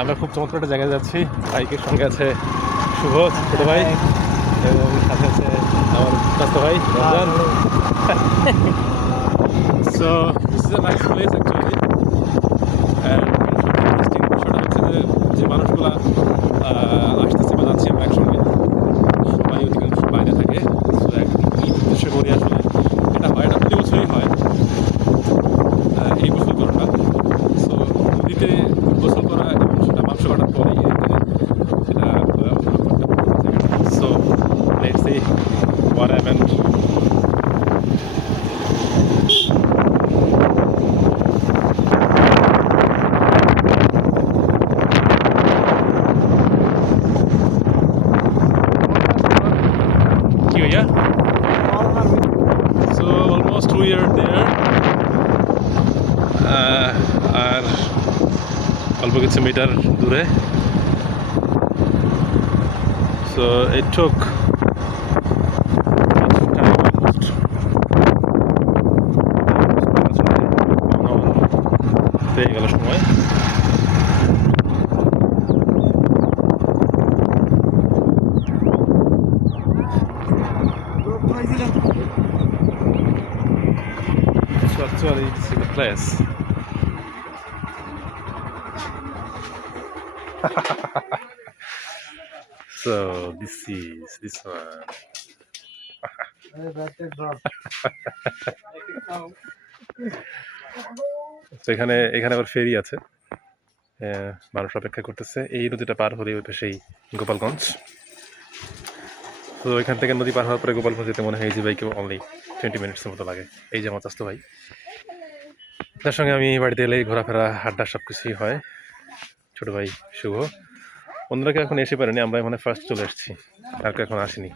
আমরা খুব চমৎকার একটা জায়গায় যাচ্ছি। বাইকের সঙ্গে আছে শুভ ছোট ভাই এবং সাথে আছে আমার চাচা ভাই Ramzan. So this is a nice place actually. And interesting বিষয়টা হচ্ছে যে মানুষগুলা আসতেছে বা যাচ্ছি আমরা একসঙ্গে, সবাই অধিকাংশ বাইরে থাকে। সো একদিন ঈদ উদ্দেশ্য করে আসলে এটা হয়, এটা প্রতি বছরই হয় এই গোসল করাটা। সো নদীতে গোসল করা এবং সেটা মাংস কাটার পরেই সেটা so let's see what happened. কি ভাইয়া? সো অলমোস্ট উই আর দেয়ার। আর অল্প কিছু মিটার দূরে। So it took time almost পেয়ে গেল সময়। So actually this is the place. So this one. তো এখানে আবার ফেরি আছে। মানুষ অপেক্ষা করতেছে এই নদীটা পার হলে ওই সেই গোপালগঞ্জ। তো এখান থেকে নদী পার হওয়ার পরে গোপালগঞ্জ যেতে মনে হয় এই যে বাইকে অনলি 20 মিনিটসের মতো লাগে। এই যে আমার চাচতো ভাই, তার সঙ্গে আমি বাড়িতে এলেই ঘোরাফেরা আড্ডা সব কিছুই হয়। ছোট ভাই শুভ, অন্যরা এখন এসে পারেনি, আমরা মানে ফার্স্ট চলে এসেছি, আর এখন আসেনি।